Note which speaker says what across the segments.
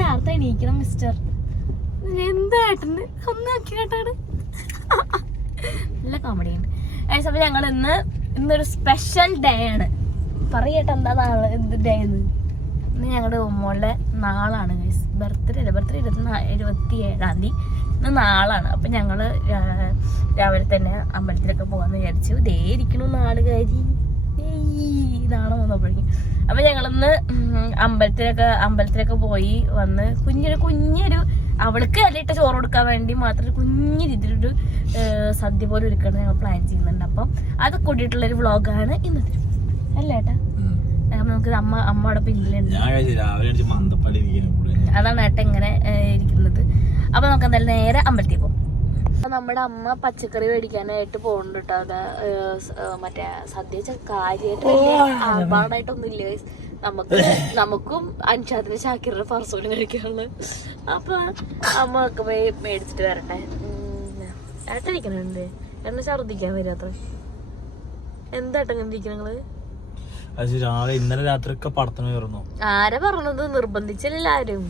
Speaker 1: നേരത്തെ എണീക്കണം മിസ്റ്റർ എന്തായിട്ടുണ്ട് ഏട്ടന്? ഒന്ന് നോക്കി കേട്ടാണ് നല്ല കോമഡി ഉണ്ട്. അതേസമയം ഞങ്ങൾ ഇന്ന് ഇന്നൊരു സ്പെഷ്യൽ ഡേ ആണ്. പറയട്ടെ എന്താ നാളെ എന്ത് ഡേ എന്ന് ഇന്ന് ഞങ്ങളുടെ ഉമ്മോളുടെ നാളാണ് ഗൈസ് ബർത്ത്ഡേ അല്ല? ബർത്ത്ഡേ ഇരുപത്തി ഇരുപത്തി ഏഴാം തീയതി. ഇന്ന് നാളാണ്. അപ്പം ഞങ്ങൾ രാവിലെ തന്നെ അമ്പലത്തിലൊക്കെ പോകാമെന്ന് വിചാരിച്ചു. ദേ ഇരിക്കണു നാളുകാരി. നാളെ വന്നപ്പോഴേക്കും അപ്പൊ ഞങ്ങളിന്ന് അമ്പലത്തിലൊക്കെ അമ്പലത്തിലൊക്കെ പോയി വന്ന് കുഞ്ഞൊരു കുഞ്ഞൊരു അവൾക്ക് അല്ലിട്ട് ചോറ് കൊടുക്കാൻ വേണ്ടി മാത്രം കുഞ്ഞു രീതിയിലൊരു സദ്യ പോലെ ഒരുക്കണം ഞങ്ങൾ പ്ലാൻ ചെയ്യുന്നുണ്ട്. അപ്പം അത് കൂടിയിട്ടുള്ളൊരു വ്ളോഗാണ് ഇന്നത്തെ. അല്ലേ ഏട്ടാ? നമുക്ക് അമ്മ അമ്മ അവിടെ പിന്നിലുണ്ട്.
Speaker 2: ഞാൻ കഴിച്ചു രാവിലെ അടിച്ച് മന്ദപ്പാടി ഇരിക്കുന്നു കൂടെ
Speaker 1: അതാണ് ഏട്ടാ ഇങ്ങനെ ഇരിക്കുന്നത്. അപ്പൊ നമുക്ക് എന്തായാലും നേരെ അമ്പലത്തിൽ പോകും നമ്മുടെ അമ്മ പച്ചക്കറി മേടിക്കാനായിട്ട് പോകുന്നുണ്ട് കേട്ടോ അത് മറ്റേ സദ്യ കാര്യമായിട്ട് ആർഭാടായിട്ടൊന്നും ഇല്ല. നമുക്ക് നമുക്കും അൻഷാദിന് ഷാക്കിറിന്റെ ഫർസൂലും കഴിക്കാനുള്ളത് അപ്പൊ അമ്മ ഒക്കെ പോയി മേടിച്ചിട്ട് വരട്ടെ. ഉം. എന്നെ ഛർദിക്കാൻ വരും അത്ര എന്താ ഏട്ടൻ ഇങ്ങനെ ഇരിക്കണ നിങ്ങൾ?
Speaker 2: അത് രാവിലെ ഇന്നലെ രാത്രി ഒക്കെ പടത്തിന് കയറുന്നു.
Speaker 1: ആരാ പറഞ്ഞത്? നിർബന്ധിച്ചില്ല ആരും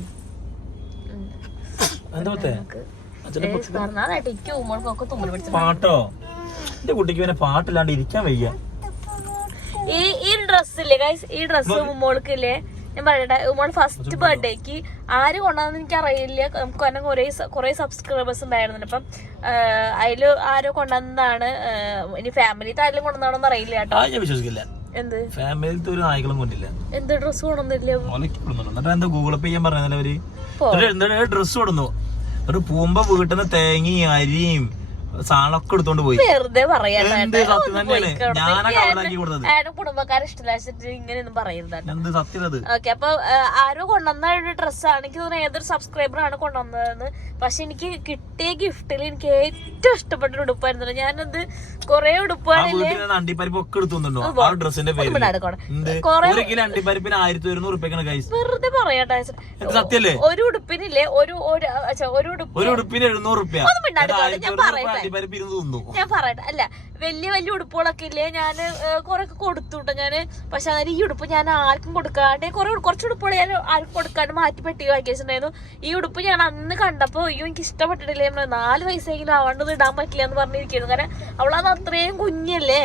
Speaker 2: എന്താ പാട്ടോ? എന്റെ കുട്ടിക്ക് പിന്നെ പാട്ടില്ലാണ്ട് ഇരിക്കാൻ വയ്യ.
Speaker 1: ഈ ഈ ഡ്രസ്സില്ലേ ഗൈസ് ഈ ഡ്രസ്സ് ഉമ്മോൾക്കില്ലേ ഞാൻ പറയട്ടെ ഉമ്മോൾ ഫസ്റ്റ് ബർത്ത്ഡേക്ക് ആര് കൊണ്ടാന്ന് എനിക്ക് അറിയില്ല നമുക്ക് തന്നെ കൊറേ കൊറേ സബ്സ്ക്രൈബേഴ്സ് ഉണ്ടായിരുന്നു അപ്പം അതിൽ ആരോ കൊണ്ടുവന്നതാണ്. ഇനി ഫാമിലി ആരെങ്കിലും കൊണ്ടുവന്നാണോന്ന് അറിയില്ല കേട്ടോ.
Speaker 2: ഞാൻ വിശ്വസിക്കില്ല.
Speaker 1: എന്ത്?
Speaker 2: ഫാമിലിത്തെ ഒരു നായ്ക്കളും കൊണ്ടില്ല.
Speaker 1: എന്ത് ഡ്രസ്സ് കൊണ്ടുവന്നില്ല?
Speaker 2: ഗൂഗിൾ പേ ചെയ്യാൻ പറഞ്ഞല്ലേ അവർ?
Speaker 1: പോ.
Speaker 2: എന്നിട്ട് ഡ്രസ് കൊടുന്നു ഒരു പൂമ്പ വീട്ടിൽ നിന്ന് തേങ്ങയും അരിയും സാധനമൊക്കെ എടുത്തോണ്ട് പോയി.
Speaker 1: വെറുതെ കുടുംബക്കാരെ ഇഷ്ടമില്ലാച്ചിട്ട് ഇങ്ങനെയൊന്നും ഓക്കെ അപ്പൊ ആരോ കൊണ്ടുവന്ന ഒരു ഡ്രസ്സാണ് എനിക്ക് തോന്നുന്നു ഏതൊരു സബ്സ്ക്രൈബർ ആണ് കൊണ്ടുവന്നതെന്ന്. പക്ഷെ എനിക്ക് കിട്ടിയ ഗിഫ്റ്റിൽ എനിക്ക് ഏറ്റവും ഇഷ്ടപ്പെട്ട ഉടുപ്പായിരുന്നു. ഞാനത് കൊറേ
Speaker 2: കൈസ്
Speaker 1: വെറുതെ പറയട്ടെ
Speaker 2: സത്യല്ലേ?
Speaker 1: ഒരു ഉടുപ്പിനില്ലേ? ഒരു ഒരു
Speaker 2: ഉടുപ്പിന് എഴുന്നൂറ് റുപ്യ
Speaker 1: ഞാൻ പറയട്ടെ. അല്ല വലിയ വലിയ ഉടുപ്പുകളൊക്കെ ഇല്ലേ? ഞാൻ കുറെ കൊടുത്തുട്ടോ ഞാൻ. പക്ഷെ അതിന് ഈ ഉടുപ്പ് ഞാൻ ആർക്കും കൊടുക്കാണ്ട് കുറെ കുറച്ച് ഉടുപ്പുകൾ ഞാൻ ആർക്കും കൊടുക്കാണ്ട് മാറ്റി പെട്ടി വാങ്ങിച്ചിട്ടുണ്ടായിരുന്നു. ഈ ഉടുപ്പ് ഞാൻ അന്ന് കണ്ടപ്പോ അയ്യോ എനിക്ക് ഇഷ്ടപ്പെട്ടിട്ടില്ല പറഞ്ഞു, നാല് വയസ്സെങ്കിലും അവണ്ടത് ഇടാൻ പറ്റില്ല എന്ന് പറഞ്ഞിരിക്കുന്നു. കാരണം അവളത് അത്രയും കുഞ്ഞല്ലേ?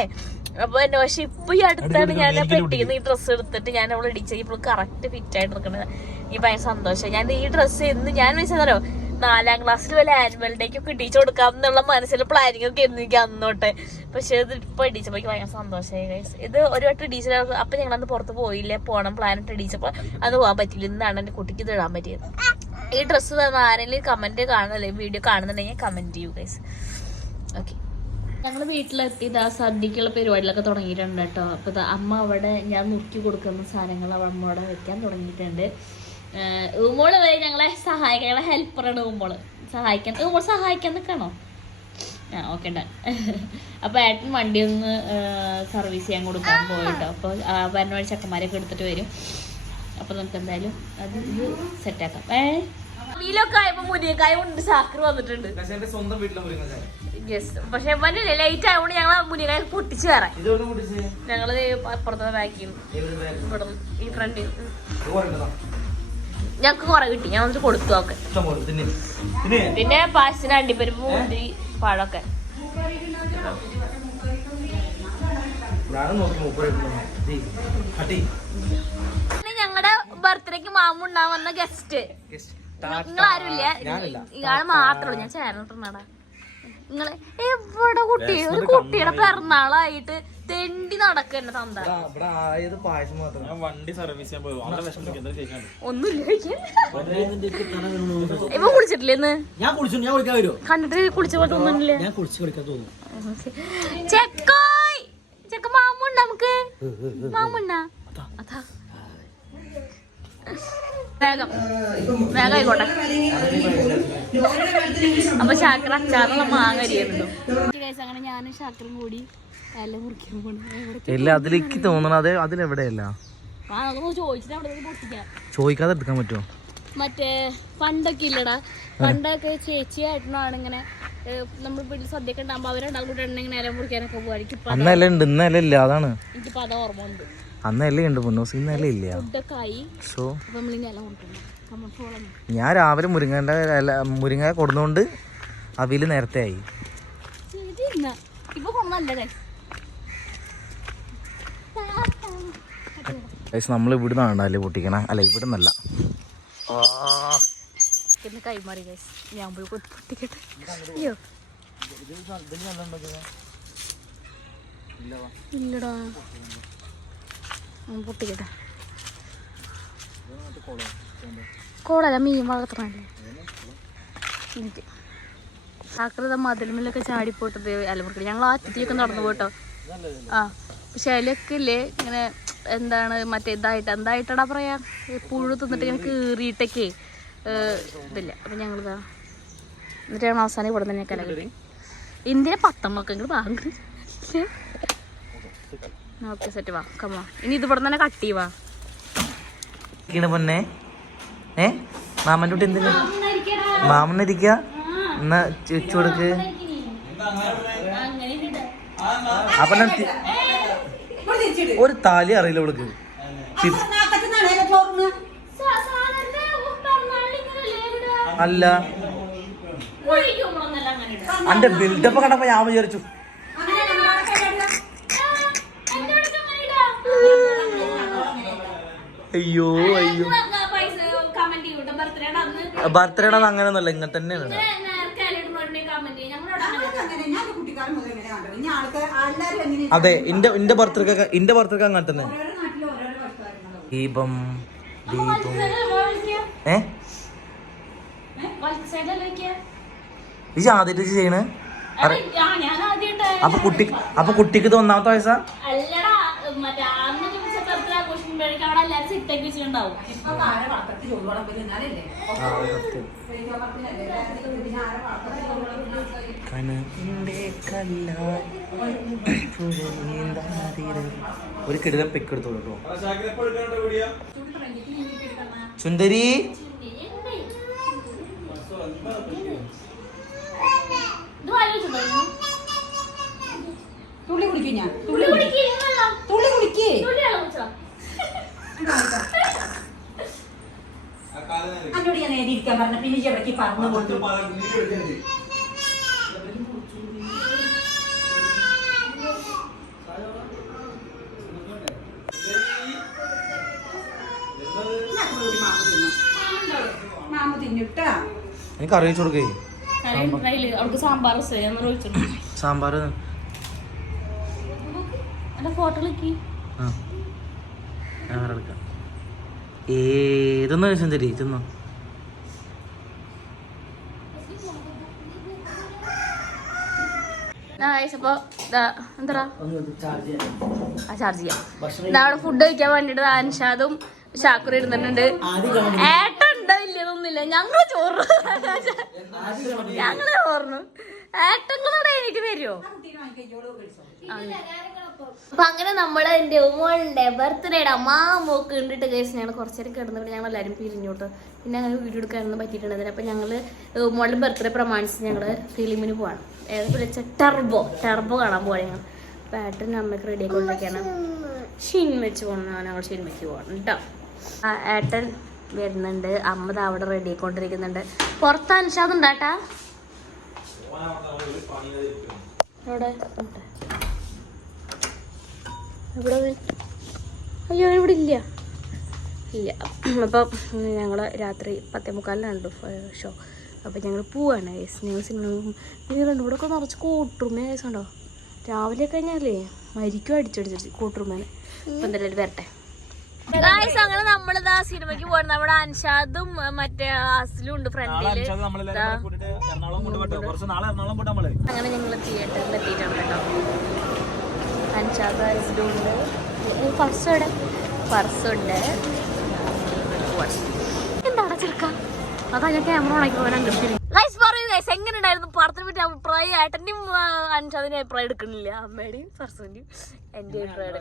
Speaker 1: അപ്പൊ എന്നെ പക്ഷെ ഇപ്പൊ ഈ അടുത്താണ് ഞാൻ പെട്ടിന്ന് ഈ ഡ്രസ്സ് എടുത്തിട്ട് ഞാൻ അവളെ ഇടിച്ചത്. ഇപ്പോൾ കറക്റ്റ് ഫിറ്റ് ആയിട്ട് നിൽക്കുന്നത് ഈ ഭയങ്കര സന്തോഷം. ഞാൻ ഈ ഡ്രസ്സ് എന്ന് ഞാൻ വെച്ചതല്ലോ നാലാം ക്ലാസ്സിൽ വല്ല ആനുവൽ ഡേക്ക് ഒക്കെ ഇടിച്ചു കൊടുക്കാം എന്നുള്ള മനസ്സിൽ പ്ലാനിങ് ഒക്കെ എനിക്ക് അന്നോട്ടെ. പക്ഷെ ഇത് ഇപ്പൊ ഇടിച്ചപ്പോ എനിക്ക് ഭയങ്കര സന്തോഷമായി ഗൈസ് ഇത് ഒരു വട്ടം ഇടിച്ച അപ്പൊ ഞങ്ങൾ അന്ന് പുറത്ത് പോയില്ലേ? പോണം പ്ലാനിട്ട് ഇടിച്ചപ്പോ അത് പോകാൻ പറ്റില്ല ഇന്നാണ് എന്റെ കുട്ടിക്ക് ഇത് ഇടാൻ പറ്റിയത്. ഈ ഡ്രസ്സ് തന്ന ആരെങ്കിലും കമന്റ് കാണുന്നില്ലേ വീഡിയോ കാണുന്നുണ്ടെങ്കിൽ കമന്റ് ചെയ്യൂ ഗൈസ് ഓക്കെ ഞങ്ങൾ വീട്ടിലെത്തി ഇതാ സദ്യക്കുള്ള പരിപാടികളൊക്കെ തുടങ്ങിയിട്ടുണ്ട് കേട്ടോ. അപ്പോൾ അമ്മ അവിടെ ഞാൻ നുറുക്കി കൊടുക്കുന്ന സാധനങ്ങൾ അമ്മ അവിടെ വെക്കാൻ തുടങ്ങിയിട്ടുണ്ട്. ഊമോൾ വരെ ഞങ്ങളെ സഹായിക്കാൻ ഞങ്ങളെ ഹെൽപ്പറാണ് ഉമ്മോൾ. സഹായിക്കാൻ ഊമോൾ സഹായിക്കാൻ നിൽക്കണോ? ആ ഓക്കെ ഡൺ അപ്പോൾ ഏട്ടൻ വണ്ടി ഒന്ന് സർവീസ് ചെയ്യാൻ കൊടുക്കാൻ പോയിട്ടോ അപ്പോൾ വരുന്ന വഴി ചക്കന്മാരൊക്കെ എടുത്തിട്ട് വരും. അപ്പോൾ നമുക്ക് എന്തായാലും അത് ഇത് സെറ്റാക്കാം ഏ? വീലൊക്കെ ആയപ്പോൾ മുരിങ്ങക്കായ കൊണ്ട് സാക്കർ വന്നിട്ടുണ്ട്. യെസ് പക്ഷെ വന്നില്ലേ ലേറ്റ് ആയതുകൊണ്ട് ഞങ്ങൾ മുന്നിലായി പൊട്ടിച്ച് കയറാൻ ഞങ്ങൾ അപ്പുറത്തെ ബാക്കിൽ ഇവിടെ ഈ ഫ്രണ്ടിൽ ഞങ്ങക്ക് കുറെ കിട്ടി. ഞാൻ വന്നിട്ട് കൊടുത്തു ഒക്കെ പിന്നെ പാശിന് അണ്ടിപ്പരിപ്പ് മുന്തിരി പഴമൊക്കെ. പിന്നെ ഞങ്ങളുടെ ബർത്ത്ഡേക്ക് മാമു വന്ന ഗസ്റ്റ് നിങ്ങൾ ആരുമില്ല ഇയാൾ മാത്രമേ ഞാൻ നിങ്ങൾ എവിടെ കുട്ടി? ഒരു കുട്ടിയുടെ പിറന്നാളായിട്ട് തെണ്ടി നടക്കന്നെ തന്ത?
Speaker 2: വണ്ടി സർവീസ് ചെയ്യാൻ പോയി.
Speaker 1: ഒന്നുമില്ല. ഇപ്പൊ
Speaker 3: ഞാൻ കുളിച്ചു. ഞാൻ കുളിക്കാൻ വരുമോ
Speaker 1: കണ്ടിട്ട് കുളിച്ച പോലെ തോന്നുന്നില്ലേ?
Speaker 3: ഞാൻ കുളിച്ച് കുളിക്കാൻ തോന്നുന്നു.
Speaker 1: ചെക്കോയ്! ചെക്ക മാമുണ്ട നമുക്ക്? മാമുണ്ട? അതാ. വേഗം. വേഗം ആയിക്കോട്ടെ. അപ്പൊ ശാക്കര അച്ചാറുള്ള മാങ്ങ അരിയുന്നുണ്ടോ അങ്ങനെ ഞാനും ശാക്കരും കൂടി
Speaker 4: ഇല്ല അതിലേക്ക് തോന്നണത് അതിലെവിടെയല്ല? ചോദിക്കാതെ എടുക്കാൻ പറ്റുമോ
Speaker 1: മറ്റേ പണ്ടൊക്കെ ഇല്ലടാ. പണ്ടൊക്കെ ചേച്ചിയായിട്ടാണ് ഇങ്ങനെ നമ്മൾ വീട്ടിൽ സദ്യയൊക്കെ ഉണ്ടാകുമ്പോ അവരുണ്ടാകും കൂടെ ഇങ്ങനെ ഇല മുറിക്കാനൊക്കെ പോകുമായിരിക്കും ഇപ്പൊ
Speaker 4: അന്നല്ല ഉണ്ട് ഇന്നല്ല ഇല്ല അതാണ്.
Speaker 1: എനിക്കിപ്പോ അത് ഓർമ്മ ഉണ്ട്
Speaker 4: അന്നല്ലേ ഉണ്ട്. മുന്നോസ് ഇന്നല്ലേ ഇല്ല?
Speaker 1: ഫുഡൊക്കെ ആയി
Speaker 4: സോ ഞാൻ രാവിലെ മുരിങ്ങേന്റെ ഇല മുരിങ്ങ കൊടുന്നുകൊണ്ട് അവിൽ നേരത്തെ ആയി. നമ്മൾ ഇവിടെ നിന്നാണ് പൊട്ടിക്കണ. അല്ല ഇവിടെ നിന്നല്ല
Speaker 1: കൈമാറി ഞാൻ പോയി പൊട്ടിക്കട്ടെ. അയ്യോ. ഇല്ലടാ. ഞാൻ പൊട്ടിക്കട്ടെ. കോടല്ല മീൻ വളർത്തണല്ലേ എനിക്ക്. ആക്രത മതിലുമില്ലൊക്കെ ചാടിപ്പോട്ടത് അലമുറക്കില്ല ഞങ്ങൾ ആറ്റിയൊക്കെ നടന്നു പോട്ടോ. ആ പക്ഷെ അതിലൊക്കെ ഇല്ലേ ഇങ്ങനെ എന്താണ് മറ്റേ ഇതായിട്ട് എന്തായിട്ടാ പറയാ? പുഴു തിന്നിട്ട് ഇങ്ങനെ കീറിയിട്ടൊക്കെ ഇതില്ല. അപ്പം ഞങ്ങളിതാ എന്നിട്ട് ഞങ്ങൾ അവസാനം ഇവിടെ തന്നെ കലകി ഇന്ത്യയിലെ പത്തെണ്ണമൊക്കെ ഇങ്ങോട്ട് വാങ്ങി. ഓക്കെ സെറ്റ് വാ. കമ്മ ഇനി ഇത് ഇവിടെ തന്നെ കട്ട് ചെയ്യുവാ
Speaker 4: ഇരിക്കണ പൊന്നെ. ഏ? മാമന്റെ കുട്ടി എന്തിനാ? മാമനിരിക്ക എന്നാ ചുച്ചു കൊടുക്ക്. അപ്പൊ ഒരു താലി അറിയില്ല അവൾക്ക് അല്ല. അന്റെ ബിൽഡപ്പ് കണ്ടപ്പോ ഞാൻ വിചാരിച്ചു അയ്യോ അയ്യോ. ബർത്ത്ഡേ അങ്ങനെയൊന്നുമല്ല ഇങ്ങനെ തന്നെയാണ്. അതെ എന്റെ എന്റെ ബർത്ത്ഡേ എന്റെ ബർത്ത്ഡേ അങ്ങനെ തന്നെ. ദീപം ദീപം. ഏ? ആദ്യത്തെ ആദ്യമായിട്ട് ചെയ്യണ്? അപ്പൊ കുട്ടി അപ്പൊ കുട്ടിക്ക് ഇത് ഒന്നാമത്തെ വയസ്സാ
Speaker 1: അല്ലടാ മറ്റേ അന്ന് ബർത്ത്ഡേ ആഘോഷിക്കുമ്പോഴേക്കും അവിടെ എല്ലാരും സിറ്റൊക്കെ വെച്ചിട്ടുണ്ടാവും.
Speaker 4: ഒരു കിടിലം പെക്ക് എടുത്തോളൂ കേട്ടോ സുന്ദരി
Speaker 5: തുള്ളി കുടിക്കും ഞാൻ.
Speaker 1: തുള്ളി കുടിക്ക്, ഇരുന്നല്ലോ.
Speaker 5: തുള്ളി കുടിക്കേ
Speaker 1: തുള്ളി വെള്ളം കുടിച്ചോ?
Speaker 5: എന്നോട് ഞാൻ നേരെ ഇരിക്കാൻ പറഞ്ഞ പിന്നെ ഇടയ്ക്ക് പറഞ്ഞു കൊടുത്തു.
Speaker 4: എനിക്ക് അറിയിച്ചു കൊടുക്കേ
Speaker 1: സാമ്പാർ ഇഷ്ടമായി. ഞാൻ ഒഴിച്ചിട്ടു.
Speaker 4: സാമ്പാർ
Speaker 1: എന്റെ ഫോട്ടോ ക്ലിക്ക്
Speaker 4: ആ ഞാൻ വേറെ എടുക്കാം ഏതൊന്നും സുന്ദരി തിന്നോ
Speaker 1: അപ്പൊ എന്താ ആ ചാർജ് ചെയ്യാം. അവിടെ ഫുഡ് കഴിക്കാൻ വേണ്ടിട്ട് അൻഷാദും ഷാക്കുറി ഇരുന്നിട്ടുണ്ട്. ഏട്ടൻ ഉണ്ടോ ഇല്ലെന്നൊന്നുമില്ല ഞങ്ങൾ ചോറ് ഞങ്ങൾ ചോറിന്. ഏട്ടങ്ങളോടെ എനിക്ക് തരുമോ അപ്പൊ അങ്ങനെ നമ്മളെ എന്റെ മോളുടെ ബർത്ത്ഡേയുടെ അമ്മാമോക്ക് കണ്ടിട്ട് കേസ് ഞങ്ങൾ കുറച്ചേരം കിടന്നിട്ട് ഞങ്ങൾ എല്ലാവരും പിരിഞ്ഞോട്ട്. പിന്നെ അങ്ങനെ വീഡിയോ എടുക്കാനൊന്നും പറ്റിയിട്ടുണ്ടായിരുന്നില്ല അപ്പൊ ഞങ്ങൾ മോളുടെ ബർത്ത്ഡേ പ്രമാണിച്ച് ഞങ്ങൾ ഫിലിമിന് പോവാണ്. ഏതൊക്കെ ടെർബോ. ടെർബോ കാണാൻ പോവാ ഞങ്ങൾ ഏട്ടനും അമ്മയ്ക്ക് റെഡി ഷീൻ വെച്ച് പോകണം ഞങ്ങൾ ഷിൻമയ്ക്ക് പോകണം കേട്ടോ ആ ഏട്ടൻ വരുന്നുണ്ട്. അമ്മ ദാ അവിടെ റെഡി ആയിക്കൊണ്ടിരിക്കുന്നുണ്ട്. പുറത്ത് അനുഷാദുണ്ടാട്ടാ എവിടെ എവിടെ അയ്യോ ഇവിടെ ഇല്ല. ഇല്ല. അപ്പം ഞങ്ങൾ രാത്രി പത്തേ മുക്കാലിനുണ്ട് ഷോ. അപ്പം ഞങ്ങൾ പോവാണ്. ഗൈസ് ഞങ്ങൾ സിനിമ കൂടെ ഒക്കെ നിറച്ച് കോട്ടുറുമേ രാവിലെ കഴിഞ്ഞാലേ മരിക്കും അടിച്ചടിച്ചടിച്ച് കോട്ടുറുമേനെ. അപ്പം എന്തായാലും വരട്ടെ. ഗായ്സ് അങ്ങനെ നമ്മളിതാ സിനിമയ്ക്ക് പോകണം നമ്മുടെ അൻഷാദും മറ്റേ അസ്ലും ഉണ്ട്
Speaker 2: ഫ്രണ്ടിൽ
Speaker 1: അങ്ങനെ ഞങ്ങൾ തിയേറ്ററിൽ എത്തിയിട്ടുണ്ട് കേട്ടോ. അസ്ലും ഉണ്ട് പർസ് ഇവിടെ പർസ് ഉണ്ട് എന്താണ് ചെറുക്ക? അതാ ഞാൻ ക്യാമറ ഉണക്കി പോകാൻ ഗൈസ് പറയൂ ഗൈസ് എങ്ങനെ ഉണ്ടായിരുന്നു പടത്തിനെ പറ്റി അഭിപ്രായം ഏട്ടന്റെയും അൻഷാദിന്റെ അഭിപ്രായം എടുക്കണില്ല അമ്മയുടെയും സർസുവിന്റെയും എന്റെ അഭിപ്രായം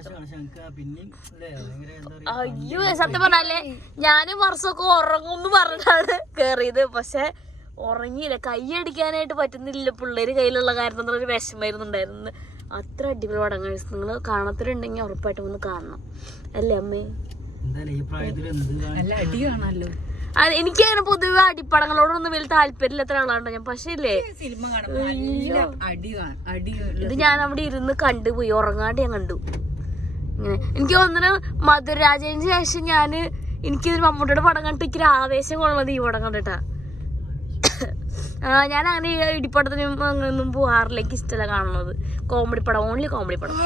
Speaker 1: അയ്യോ സത്യം പറഞ്ഞാലേ ഞാനും വർഷമൊക്കെ ഉറങ്ങുമെന്ന് പറഞ്ഞിട്ടാണ് കേറിയത്. പക്ഷെ ഉറങ്ങിയില്ല. കൈ അടിക്കാനായിട്ട് പറ്റുന്നില്ല. പിള്ളേര് കയ്യിലുള്ള കാര്യം എന്നൊരു വിഷമായിരുന്നുണ്ടായിരുന്നു അത്ര അടിപൊളി പടം. കഴിച്ചു നിങ്ങൾ കാണത്തിലുണ്ടെങ്കിൽ ഉറപ്പായിട്ടും ഒന്ന് കാണണം. അല്ലേ അമ്മേ?
Speaker 5: നല്ല അടി കാണാമല്ലോ
Speaker 1: എനിക്ക് അങ്ങനെ പൊതുവെ അടിപ്പടങ്ങളോടൊന്നും വലിയ താല്പര്യമില്ലാത്ത ആളാണ്ടോ ഞാൻ പക്ഷേ ഇല്ലേ ഇത് ഞാൻ അവിടെ ഇരുന്ന് കണ്ടുപോയി ഉറങ്ങാണ്ട് ഞാൻ കണ്ടു. ഇങ്ങനെ. എനിക്ക് തോന്നുന്നു മധുരാജന് ശേഷം ഞാൻ എനിക്കിതിന് മമ്മൂട്ടിയുടെ പടം കണ്ടിട്ട് എനിക്ക് ആവേശം കൊള്ളുന്നത് ഈ പടം കണ്ടിട്ടാ. ഞാൻ അങ്ങനെ ഈ ഇടിപ്പടത്തിനും അങ്ങനെയൊന്നും പോകാറില്ല എനിക്ക് ഇഷ്ടമല്ല കാണുന്നത്. കോമഡി പടം ഓൺലി കോമഡി പടം.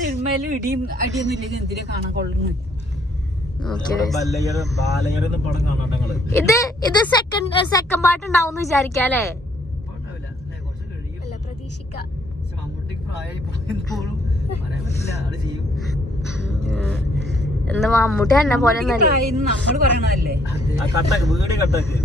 Speaker 5: സിനിമയിലും ഇടിയും അടിയൊന്നും ഇല്ലെങ്കിൽ എന്തിനാ കാണാൻ കൊള്ളുന്നു
Speaker 1: ഇത് ഇത് സെക്കൻഡ് സെക്കൻഡ് പാർട്ട് ഉണ്ടാവും വിചാരിക്കാം അല്ലേ?
Speaker 3: ഉണ്ടാവില്ല അല്ലേ കുറച്ച് കഴിയും.
Speaker 1: അല്ല പ്രതീക്ഷിക്കാം.
Speaker 3: പക്ഷെ മമ്മൂട്ടിക്ക് പ്രായമായി പോയെന്ന് പറയാൻ പറ്റില്ല. അത് ചെയ്യും.
Speaker 1: എന്ന് മമ്മൂട്ടി എന്നെ പോലെ
Speaker 2: വീട് കട്ടാക്ക്.